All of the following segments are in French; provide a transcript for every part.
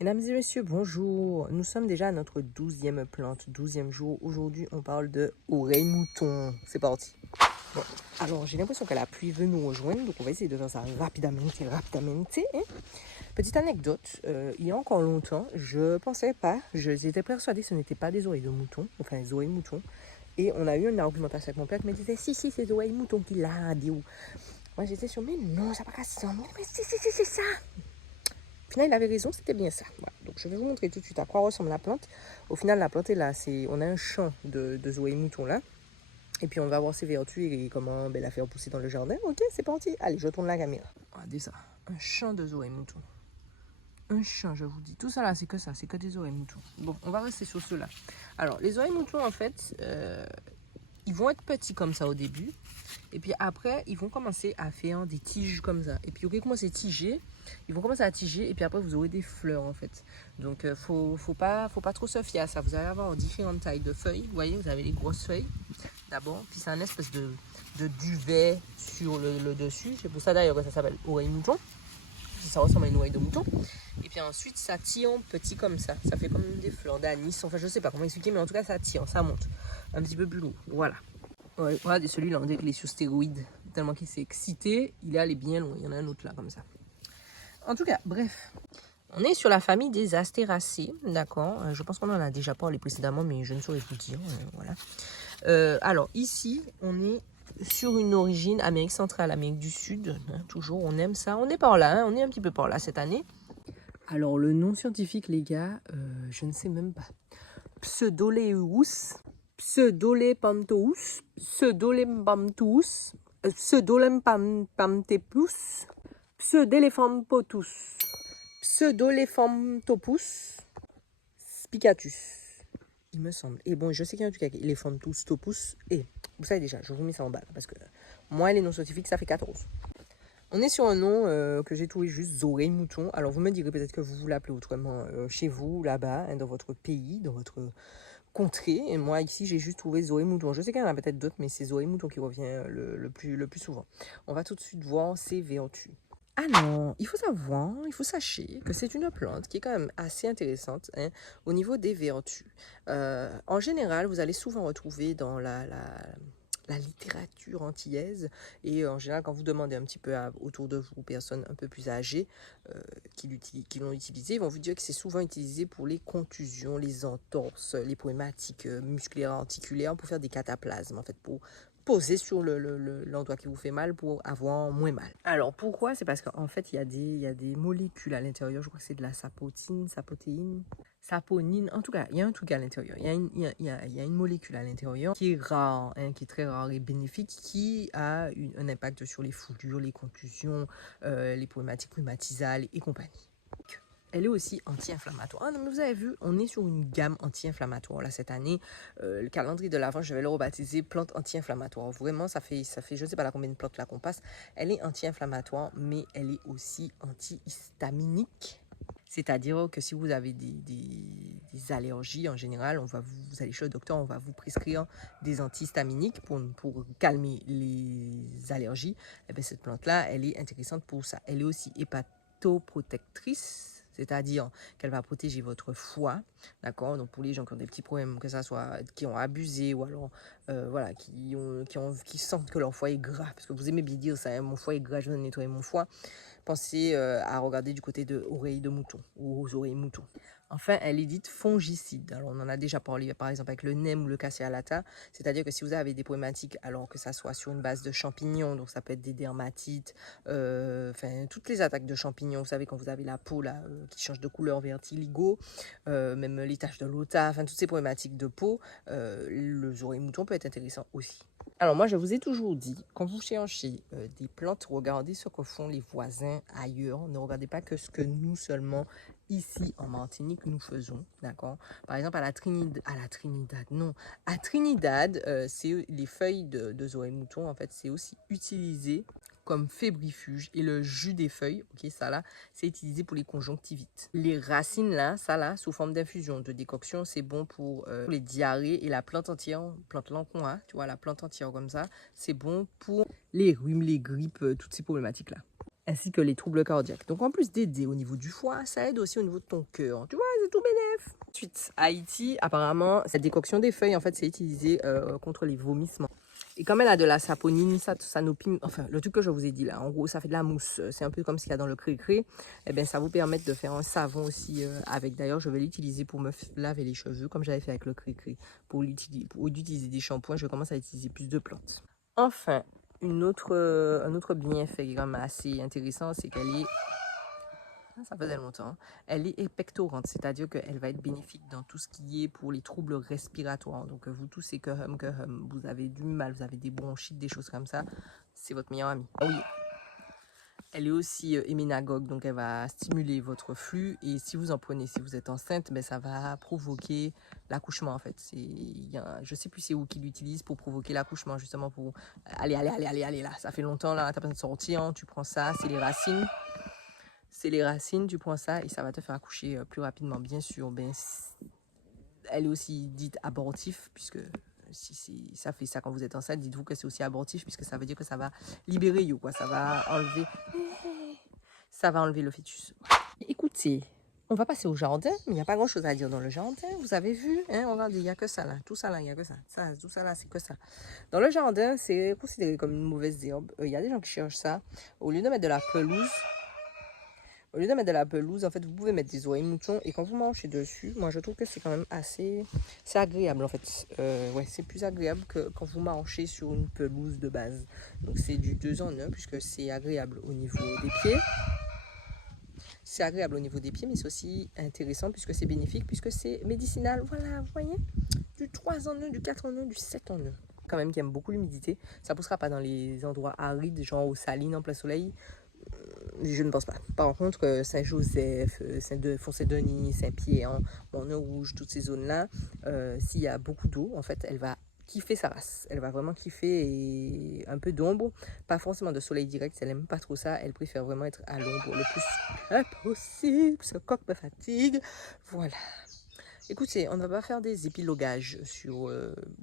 Mesdames et messieurs, bonjour. Nous sommes déjà à notre 12e plante, 12e jour. Aujourd'hui, on parle de oreille mouton. C'est parti. Bon, alors j'ai l'impression que la pluie veut nous rejoindre, donc on va essayer de faire ça rapidement. Hein. Petite anecdote, il y a encore longtemps, je pensais pas, j'étais persuadée que ce n'était pas des oreilles de mouton, enfin des oreilles moutons. Et on a eu une argumentation avec mon père qui me disait si, c'est des oreilles moutons qu'il a dit. Moi j'étais sûre, mais non, ça n'a pas ça. Mais si, c'est ça. Au final, il avait raison, c'était bien ça. Voilà. Donc, je vais vous montrer tout de suite à quoi ressemble la plante. Au final, la plante est là. On a un champ de Zoé Mouton là. Et puis, on va voir ses vertus et comment la faire pousser dans le jardin. Ok, c'est parti. Allez, je tourne la caméra. Regardez ça. Un champ de Zoé Mouton. Un champ, je vous dis. Tout ça là, c'est que ça. C'est que des oreilles moutons. Bon, on va rester sur ceux-là. Alors, les oreilles moutons, en fait, ils vont être petits comme ça au début. Et puis après, ils vont commencer à faire des tiges comme ça. Et puis, ok, comment c'est tigé, ils vont commencer à tiger. Et puis après, vous aurez des fleurs en fait. Donc, faut pas trop se fier à ça. Vous allez avoir différentes tailles de feuilles. Vous voyez, vous avez les grosses feuilles d'abord. Puis c'est un espèce de duvet sur le dessus. C'est pour ça d'ailleurs que ça s'appelle oreille mouton. Ça ressemble à une oreille de mouton. Et puis ensuite, ça tire petit comme ça. Ça fait comme des fleurs d'anis. Enfin, je sais pas comment expliquer, mais en tout cas, ça tire, ça monte un petit peu plus lourd. Voilà. Ouais, regardez celui-là, on dirait qu'il est sur stéroïde. Tellement qu'il s'est excité, il est allé bien loin. Il y en a un autre là, comme ça. En tout cas, bref. On est sur la famille des Astéracées, d'accord. Je pense qu'on en a déjà parlé précédemment, mais je ne saurais vous dire. Voilà. Alors, ici, on est sur une origine Amérique centrale, Amérique du Sud. Hein, toujours, on aime ça. On est par là, hein, on est un petit peu par là cette année. Alors, le nom scientifique, les gars, je ne sais même pas. Pseudoleus. Pseudolepantous, Pseudolempamtus, Pseudolempamtepus, Pseudeléphampotus, Pseudoléphamtopus, Spicatus, il me semble. Et bon, je sais qu'il y a un truc avec Eléphantus, Topus, et vous savez déjà, je vous mets ça en bas, parce que moi, les noms scientifiques, ça fait 14. On est sur un nom que j'ai trouvé juste Zoé Mouton. Alors vous me direz peut-être que vous l'appelez autrement chez vous, là-bas, hein, dans votre pays, dans votre contrée. Et moi ici j'ai juste trouvé Zoé Mouton. Je sais qu'il y en a peut-être d'autres, mais c'est Zoé Mouton qui revient le plus souvent. On va tout de suite voir ses vertus. Ah non, il faut sachez que c'est une plante qui est quand même assez intéressante hein, au niveau des vertus. En général, vous allez souvent retrouver dans la littérature antillaise et en général quand vous demandez un petit peu autour de vous personnes un peu plus âgées qui l'ont utilisé, ils vont vous dire que c'est souvent utilisé pour les contusions, les entorses, les problématiques musculaires articulaires, pour faire des cataplasmes en fait, pour poser sur l'endroit qui vous fait mal pour avoir moins mal. Alors pourquoi? C'est parce qu'en fait il y a des molécules à l'intérieur, je crois que c'est de la saponine, en tout cas, il y a un truc à l'intérieur. Il y a une molécule à l'intérieur qui est rare, hein, qui est très rare et bénéfique, qui a un impact sur les foulures, les contusions, les problématiques rhumatisales et compagnie. Elle est aussi anti-inflammatoire. Ah non, mais vous avez vu, on est sur une gamme anti-inflammatoire là cette année. Le calendrier de l'Avent, je vais le rebaptiser plante anti-inflammatoire. Vraiment, ça fait, je ne sais pas là combien de plantes là qu'on passe. Elle est anti-inflammatoire, mais elle est aussi antihistaminique. C'est-à-dire que si vous avez des allergies en général, vous allez chez le docteur, on va vous prescrire des antihistaminiques pour calmer les allergies. Et bien, cette plante-là, elle est intéressante pour ça. Elle est aussi hépatoprotectrice. C'est-à-dire qu'elle va protéger votre foie, d'accord. Donc pour les gens qui ont des petits problèmes, que ça soit qui ont abusé ou alors voilà, qui sentent que leur foie est gras, parce que vous aimez bien dire ça, hein, mon foie est gras, je vais nettoyer mon foie. Pensez à regarder du côté de oreilles de mouton ou aux oreilles mouton. Enfin, elle est dite fongicide. Alors, on en a déjà parlé, par exemple, avec le NEM ou le cassia alata. C'est-à-dire que si vous avez des problématiques, alors que ça soit sur une base de champignons, donc ça peut être des dermatites, enfin, toutes les attaques de champignons, vous savez, quand vous avez la peau là, qui change de couleur vertiligo, même les taches de l'ota, enfin, toutes ces problématiques de peau, le oreilles mouton peut être intéressant aussi. Alors moi, je vous ai toujours dit, quand vous cherchez des plantes, regardez ce que font les voisins ailleurs. Ne regardez pas que ce que nous seulement, ici en Martinique, nous faisons. D'accord? Par exemple, à Trinidad, c'est les feuilles de Zoé Mouton, en fait, c'est aussi utilisé comme fébrifuge et le jus des feuilles, ok, ça là, c'est utilisé pour les conjonctivites. Les racines là, ça là, sous forme d'infusion, de décoction, c'est bon pour les diarrhées et la plante entière, plante lancon, tu vois, la plante entière comme ça, c'est bon pour les rhumes, les grippes, toutes ces problématiques là. ainsi que les troubles cardiaques. Donc en plus d'aider au niveau du foie, ça aide aussi au niveau de ton cœur. Tu vois, c'est tout bénef. Ensuite, à Haïti, apparemment, cette décoction des feuilles, en fait, c'est utilisé contre les vomissements. Et comme elle a de la saponine, sanopine, enfin, le truc que je vous ai dit là, en gros, ça fait de la mousse. C'est un peu comme ce qu'il y a dans le cri-cri. Eh bien, ça vous permet de faire un savon aussi avec. D'ailleurs, je vais l'utiliser pour me laver les cheveux, comme j'avais fait avec le cri-cri. Pour utiliser des shampoings, je commence à utiliser plus de plantes. Enfin, un autre bienfait qui est quand même assez intéressant, c'est qu'elle est, ça faisait longtemps, elle est expectorante, c'est-à-dire qu'elle va être bénéfique dans tout ce qui est pour les troubles respiratoires. Donc vous toussez que vous avez du mal, vous avez des bronchites, des choses comme ça, c'est votre meilleure amie. Ah oui. Elle est aussi héménagogue, donc elle va stimuler votre flux. Et si vous en prenez, si vous êtes enceinte, ben, ça va provoquer l'accouchement en fait. Je sais plus c'est où qu'ils l'utilisent pour provoquer l'accouchement, justement pour allez là. Ça fait longtemps là, t'as besoin de sortir, tu prends ça, c'est les racines. C'est les racines, tu prends ça et ça va te faire accoucher plus rapidement. Bien sûr, ben, elle est aussi dite abortif, puisque si ça fait ça quand vous êtes enceinte, dites-vous que c'est aussi abortif, puisque ça veut dire que ça va libérer you, quoi. Ça va enlever le fœtus. Écoutez, on va passer au jardin, mais il n'y a pas grand chose à dire dans le jardin. Vous avez vu, hein, regardez, il n'y a que ça là. Tout ça là, il n'y a que ça. Tout ça là, c'est que ça. Dans le jardin, c'est considéré comme une mauvaise herbe. Il y a des gens qui cherchent ça. Au lieu de mettre de la pelouse, en fait, vous pouvez mettre des oreilles moutons et quand vous mangez dessus, moi je trouve que c'est quand même c'est agréable en fait. Ouais, c'est plus agréable que quand vous marchez sur une pelouse de base. Donc c'est du 2 en 1 puisque c'est agréable au niveau des pieds. C'est agréable au niveau des pieds, mais c'est aussi intéressant puisque c'est bénéfique, puisque c'est médicinal. Voilà, vous voyez, du 3 en 1, du 4 en 1, du 7 en 1. Quand même qui aime beaucoup l'humidité. Ça ne poussera pas dans les endroits arides, genre aux salines en plein soleil. Je ne pense pas. Par contre, Saint-Joseph, Foncé-Denis, Saint-Pierre, Morne-Rouge, toutes ces zones-là, s'il y a beaucoup d'eau, en fait, elle va kiffer sa race. Elle va vraiment kiffer et un peu d'ombre. Pas forcément de soleil direct, elle n'aime pas trop ça. Elle préfère vraiment être à l'ombre le plus possible. Ce coq me fatigue. Voilà. Écoutez, on ne va pas faire des épilogages sur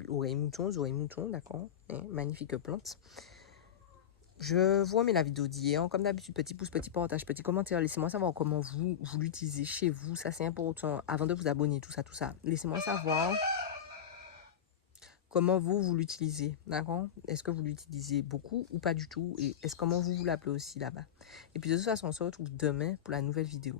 oreilles moutons, d'accord, magnifique plante. Je vous remets la vidéo d'hier. Comme d'habitude, petit pouce, petit partage, petit commentaire. Laissez-moi savoir comment vous l'utilisez chez vous. Ça, c'est important. Avant de vous abonner, tout ça. Laissez-moi savoir comment vous l'utilisez. D'accord? Est-ce que vous l'utilisez beaucoup ou pas du tout? Et comment vous l'appelez aussi là-bas? Et puis, de toute façon, on se retrouve demain pour la nouvelle vidéo.